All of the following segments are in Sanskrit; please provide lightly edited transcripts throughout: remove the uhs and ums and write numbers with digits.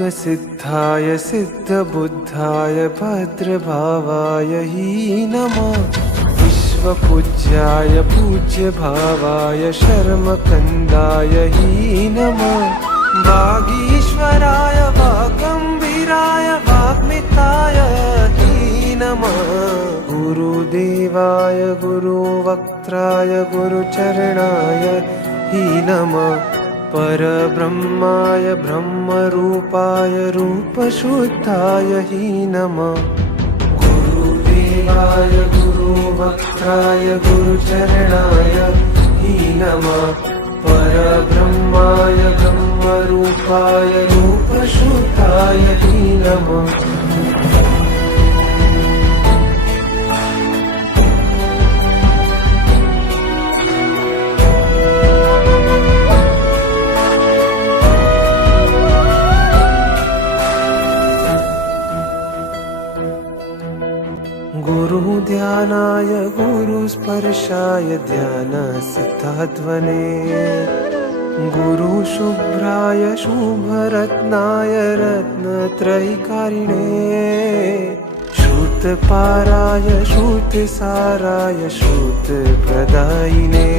योगसिद्धाय सिद्धबुद्धाय भद्रभावाय हि नमः। विश्वपूज्याय पूज्यभावाय शर्मकन्दाय हि नमः। वागीश्वराय वागम्भीराय वाग्मिताय हि नमः। गुरुदेवाय गुरुवक्त्राय गुरुचरणाय हि नमः। परब्रह्माय ब्रह्मरूपाय रूपशुद्धाय हि नमः। गुरुदेवाय गुरुवक्त्राय गुरुचरणाय हि नमः। परब्रह्माय ब्रह्मरूपाय रूपशुद्धाय हि नमः। गुरुध्यानाय गुरुस्पर्शाय ध्यानसिद्धाध्वने। गुरुशुभ्राय शुभरत्नाय रत्नत्रयीकारिणे। श्रुतपाराय श्रुतसाराय श्रुतप्रदायिने।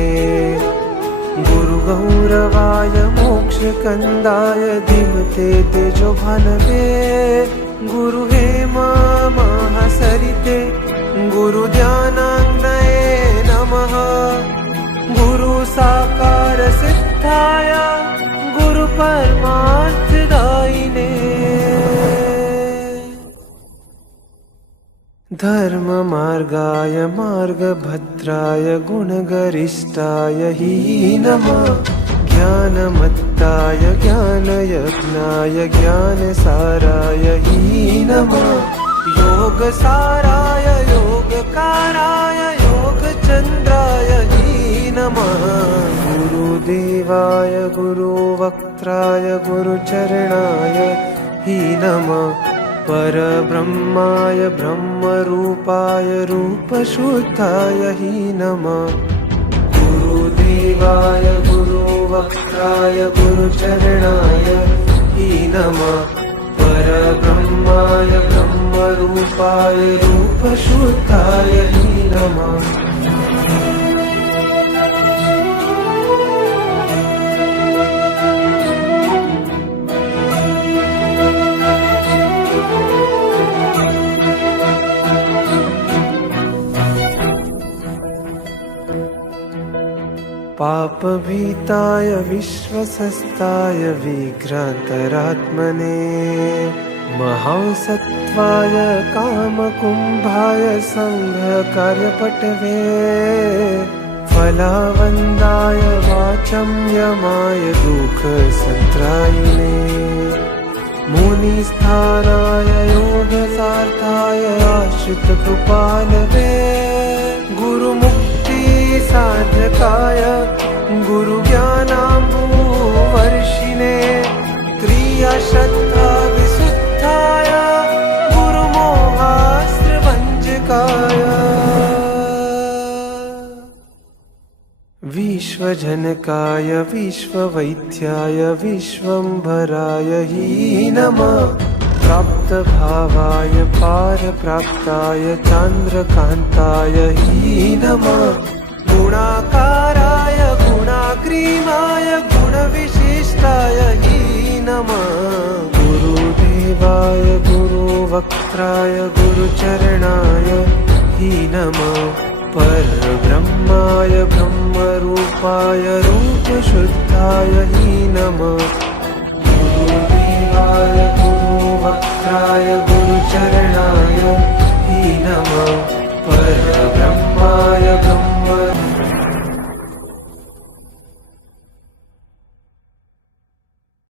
गुरुगौरवाय मोक्षकन्दाय धीमते तेजोभानवे। गुरुहेमा महासरिते गुरुध्यानाग्नये नमः। गुरुसाकार सिद्धाय गुरुपरमार्थदायिने। धर्ममार्गाय मार्गभद्राय गुणगरिष्ठाय हि नमः। ज्ञानमत्ताय ज्ञानयज्ञाय ज्ञानसाराय हि नमः। योगसाराय योगकाराय योगचन्द्राय हि नमः। गुरुदेवाय गुरुवक्त्राय गुरुचरणाय हि नमः। परब्रह्माय ब्रह्मरूपाय रूपशुद्धाय हि नमः। गुरुदेवाय गुरुवक्त्राय गुरुचरणाय हि नमः। परब्रह्माय ब्रह्मरूपाय रूपशुद्धाय हि नमः। पापभीताय विश्वसस्ताय विघ्नान्तरात्मने। महासत्त्वाय कामकुम्भाय सङ्घकार्यपटवे। फलावन्दाय वाचम्यमाय दुःखसन्त्रायिणे। मुनिस्थानाय योगसार्थाय आश्रितकृपालवे। गुरुमुक्तिसाधकाय गुरुज्ञानाम्बुवर्षिणे। क्रियाश्रद्धा विशुद्धाय गुरुमोहास्त्रभञ्जकाय। विश्वजनकाय विश्ववैद्याय विश्वम्भराय हि नमः। प्राप्तभावाय पारप्राप्ताय चन्द्रकान्ताय हि नमः। गुणाकाराय गुणाग्रीवाय गुणविशिष्टाय हि नमः। गुरुदेवाय गुरुवक्त्राय गुरुचरणाय हि नमः। परब्रह्माय ब्रह्मरूपाय रूपशुद्धाय हि नमः।